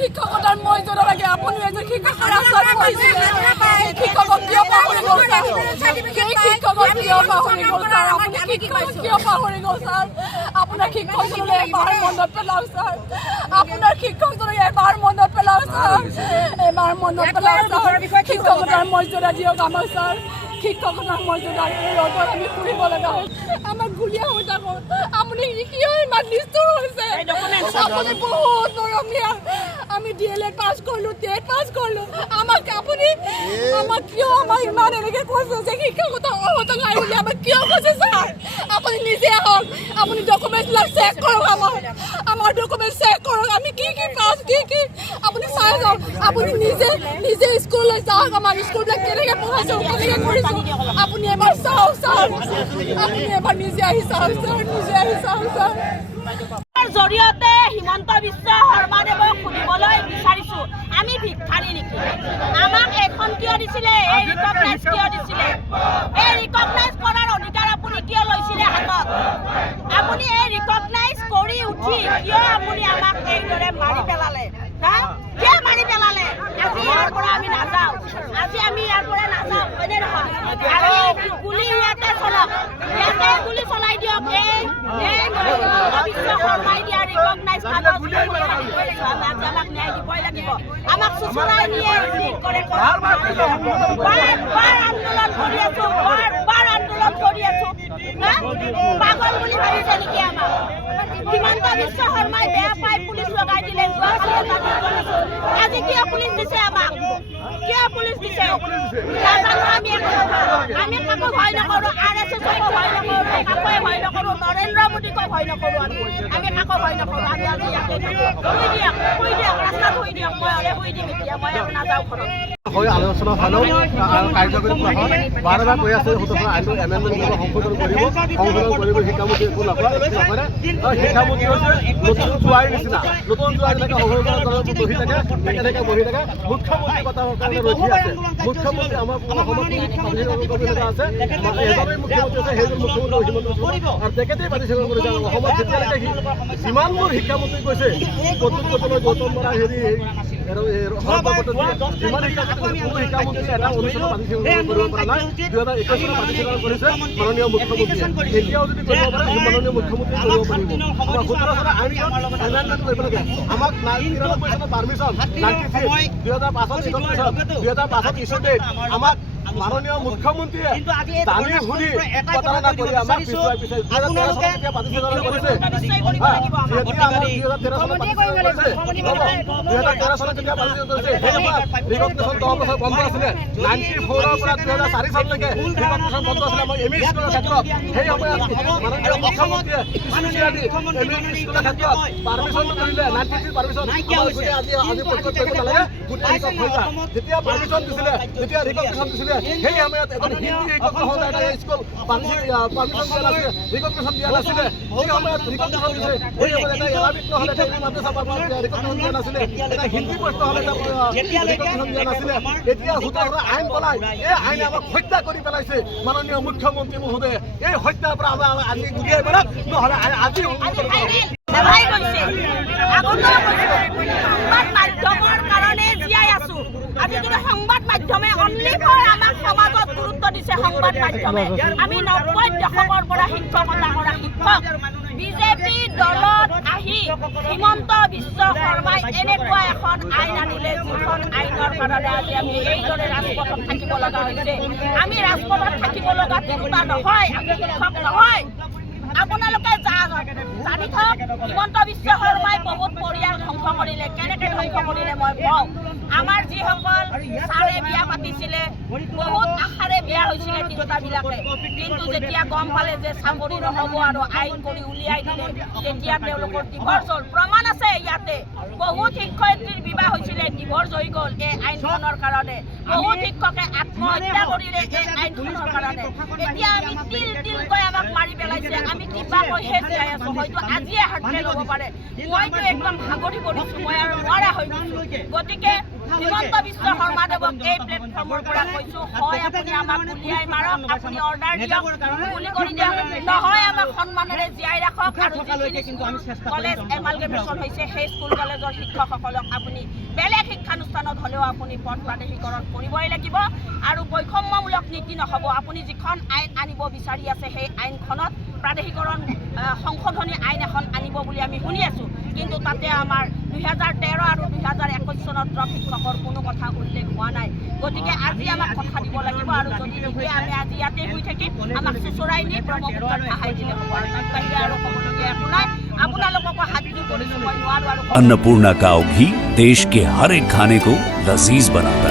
শিক্ষকতাৰ মৰ্যাদা লাগে আপুনি এজন শিক্ষকৰ আচৰণ কৰিছিলে শিক্ষকক কিয় পাহৰি গ'ল ছাৰ সেই শিক্ষকক কিয় পাহৰি গ'ল ছাৰ আপুনি শিক্ষকক কিয় পাহৰি গ'ল ছাৰ আপোনাৰ শিক্ষকজনলৈ এবাৰ মনত পেলাওক ছাৰ আপোনাৰ শিক্ষকজনক এবাৰ মনত পেলাওক ছাৰ এবাৰ মনত পেলাওক ছাৰ শিক্ষকতাৰ মৰ্যাদা দিয়ক আমাক ছাৰ শিক্ষকতাৰ মৰ্যাদা লগত আমি ফুৰিব লগা হ'ল আমাক গুলীয়া হৈ থাকোঁ আপুনি কিয় ইমান নিষ্ঠুৰ হৈছে আপুনি বহুত মৰমীয়া আমি DLED পাছ কৰিলোঁ TET পাছ কৰিলোঁ আমাক আপুনি আমাক কিয় আমাক ইমান এনেকৈ কৈছে যে শিক্ষকতা অৰ্হতা নাই বুলি আমাক কিয় কৈছে ছাৰ আপুনি নিজে আহক আপুনি ডকুমেণ্টবিলাক চেক কৰক আমাৰ ডকুমেণ্ট চেক কৰক আমি কি পাছ কি আপুনি চাই যাওক আপুনি নিজে স্কুললৈ যাওক আমাৰ স্কুলবিলাক কেনেকৈ পঢ়াইছোঁ কেনেকৈ কৰিছোঁ আপুনি এবাৰ চাওক ছাৰ আপুনি এবাৰ নিজে আহি চাওক ছাৰ জৰিয়তে হিমন্ত বিশ্ব শৰ্মাদেৱক সুধিবলৈ বিচাৰিছোঁ আমি ভিক্ষাৰী নেকি আমাক এখন কিয় দিছিলে এই ৰিকগনাইজ কিয় দিছিলে এই ৰিকগনাইজ কৰাৰ অধিকাৰ আপুনি কিয় লৈছিলে হাতত আপুনি এই ৰিকগনাইজ কৰি উঠি কিয় আপুনি আমাক এইদৰে মাৰি পেলালে কিয় মাৰি পেলালে আজি ইয়াৰ পৰা আমি নাযাওঁ হয়নে নহয় আৰু গুলি ইয়াতে চলক ইয়াতে গুলি চলাই দিয়ক এই বিশ্ব শৰ্মাই দিয়া ৰিকগনাইজ আমাক ন্যায় দিবই লাগিব আমাক চুচৰাই নিয়ে কৰে বাৰ আন্দোলন কৰি আছো বাৰ আন্দোলন কৰি আছো পাগল বুলি ভাবিছে নেকি আমাক হিমন্ত বিশ্ব শৰ্মাই বেয়া পাই পুলিচ লগাই দিলে আজি কিয় পুলিচ দিছে আমাক কিয় পুলিচ দিছে নাজানো আমি কাকো ভয় নকৰোঁ RSSক ভয় নকৰোঁ কাকোৱে ভয় নকৰোঁ নৰেন্দ্ৰ মোদীকো ভয় নকৰোঁ আমি কাকো ভয় নকৰোঁ আমি আজি ইয়াতে শুই দিয়ক ৰাস্তাত শুই দিয়ক মই হ'লে শুই দিম এতিয়া মই নাযাওঁ ঘৰত আলোচনা হ'লেও কাৰ্যকৰী কৰা হয় বাৰে বাৰে কৈ আছে আইনটো এমেণ্ডমেণ্ট কৰিব সংশোধন কৰিব শিক্ষামন্ত্ৰী একো নকৰে শিক্ষামন্ত্ৰী হৈছে নতুন জোৱাৰীৰ নিচিনা নতুন জোৱাৰী যেনেকৈ বহি থাকে বহি থাকে মুখ্যমন্ত্ৰী কথা কাৰণে ৰখি আছে মুখ্যমন্ত্ৰী আমাৰ অসমত আছে এজনেই মুখ্যমন্ত্ৰী আছে সেইজন মুখ্যমন্ত্ৰী আৰু তেখেতেই বাতিছেৱন কৰিছে অসমত যেতিয়ালৈকে যিমানবোৰ শিক্ষামন্ত্ৰী কৈছে গৌতম বৰা যিমান শিক্ষামন্ত্ৰী এটা অনুষ্ঠানত বাতিছেৱন কৰিব পৰা নাই 2021 চনত বাতিছেৱন কৰিছে মাননীয় মুখ্যমন্ত্ৰীয়ে এতিয়াও যদি কৰিব পাৰে মাননীয় মুখ্যমন্ত্ৰী কৰিব পাৰিব আমাৰ 17 চনত আইন এমেণ্ডমেণ্ট কৰিব লাগে আমাক 93 চনত পাৰ্মিশ্যন 93 2005 ইছ্যু ডেট আমাক মাননীয় মুখ্যমন্ত্ৰীয়ে দাবী শুনি প্ৰতাৰণা কৰি আমাক পিছুৱাই 2013 চনত যেতিয়া বাতিছেৱন কৰিছে যেতিয়া আমাৰ 2013 চনত বাতিছেৱন কৰিছে 2013 চনত যেতিয়া বাতিছেৱন কৰিছে সেই সময়ত ৰিকগনিশ্যন 10 বছৰ বন্ধ আছিলে 94ৰ পৰা 2004 চনলৈকে ৰিকগনিশ্যন বন্ধ আছিলে আমাৰ এমই স্কুলৰ ক্ষেত্ৰত সেই সময়ত মাননীয় মুখ্যমন্ত্ৰীয়ে এমই স্কুলৰ ক্ষেত্ৰত পাৰ্মিশ্যনটো দিলে 93 পাৰ্মিশ্যন আজি প্ৰস্তুত কৰিব নালাগে গোটেই হৈ যায় যেতিয়া পাৰ্মিশ্যন দিছিলে যেতিয়া ৰিকগনিশ্যন দিছিলে সেই সময়ত এখন হিন্দী স্কুল পাৰ্মিশ্যন দিয়া নাছিলে ৰিকগনিশ্যন দিয়া নাছিলে সেই সময়ত ৰিকগনিশ্যন দিছে সেই সময়ত এটা এৰাবিক নহ'লে এটা মাদ্ৰাছা ৰিকগনিশ্যন দিয়া নাছিলে এটা হিন্দী প্ৰশ্ন হ'লে এটা ৰিকগনিশ্যন দিয়া নাছিলে এতিয়া সুতৰাং আইন বলাই এই আইনে আমাক হত্যা কৰি পেলাইছে মাননীয় মুখ্যমন্ত্ৰী মহোদয়ে এই হত্যাৰ পৰা আমাৰ আজি গুলিয়াই পেলাক নহ'লে আজি সংবাদ মাধ্যমে অনলি ফৰ আমাক সমাজত গুৰুত্ব দিছে সংবাদ মাধ্যমে আমি 90 দশকৰ পৰা শিক্ষকতা কৰা শিক্ষক বিজেপি দলত আহি হিমন্ত বিশ্ব শৰ্মাই এনেকুৱা এখন আইন আনিলে যিখন আইনৰ কাৰণে আজি আমি এইদৰে ৰাজপথত থাকিব লগা হৈছে আমি ৰাজপথত থাকিব লগা তিনিটা নহয় আমি শিক্ষক নহয় আপোনালোকে জানি থওক হিমন্ত বিশ্ব শৰ্মাই বহুত পৰিয়াল ধ্বংস কৰিলে কেনেকৈ ধ্বংস কৰিলে মই কওঁ আমাৰ যিসকল ছাৰে বিয়া পাতিছিলে বহুত আশাৰে বিয়া হৈছিলে তিনিটাবিলাকে কিন্তু যেতিয়া গম পালে যে চাকৰি নহ'ব আৰু আইন কৰি উলিয়াই দিলে তেতিয়া তেওঁলোকৰ ডিভৰ্চ হ'ল প্ৰমাণ আছে ইয়াতে বহুত শিক্ষয়িত্ৰীৰ বিবাহ হৈছিলে ডিভৰ্চ হৈ গ'ল এই আইনখনৰ কাৰণে বহুত শিক্ষকে আত্মহত্যা কৰিলে এই আইনখনৰ কাৰণে এতিয়া আমি তিলকৈ আমাক মাৰি পেলাইছে আমি কিবা কৈ শেষ যাই আছোঁ হয়তো আজিয়ে হাতকে ল'ব পাৰে মইতো একদম ভাগৰি পৰিছোঁ মই আৰু নোৱাৰা হৈ গৈছোঁ গতিকে হিমন্ত বিশ্ব শৰ্মাদেৱক এই প্লেটফৰ্মৰ পৰা কৈছোঁ, হয় আপুনি আমাক উলিয়াই মাৰক, আপুনি অৰ্ডাৰ দিয়ক, গুলি কৰি দিয়ক, নহয় আমাক সন্মানেৰে জীয়াই ৰাখক, আৰু যিখিনি কলেজ এমালগেমেশ্যন হৈছে সেই স্কুল কলেজৰ শিক্ষকসকলক আপুনি বেলেগ শিক্ষানুষ্ঠানত হ'লেও আপুনি পদ প্ৰাদেশিকৰণ কৰিবই লাগিব, আৰু বৈষম্যমূলক নীতি নহ'ব। আপুনি যিখন আইন আনিব বিচাৰি আছে সেই আইনখনত প্ৰাদেশিকৰণ সংশোধনী আইন এখন আনিব বুলি আমি শুনি আছোঁ, কিন্তু তাতে আমাৰ 2013 আৰু 2021 চনত ড্ৰপ শিক্ষকৰ কোনো কথা উল্লেখ হোৱা নাই। গতিকে আজি আমাক কথা দিব লাগিব, আৰু যদি নিদিয়ে আমি আজি ইয়াতে শুই থাকিম, আমাক চুচৰাই নি ব্ৰহ্মপুত্ৰত ভাসাই দিলে হ'ব, আৰু তাৰ বাহিৰে আৰু ক'বলগীয়া একো নাই। আপোনালোককো হাত জোৰ কৰিছোঁ, মই নোৱাৰোঁ আৰু अन्नपूर्णा काव घी देश के हर एक खाने को लजीज बनाता है।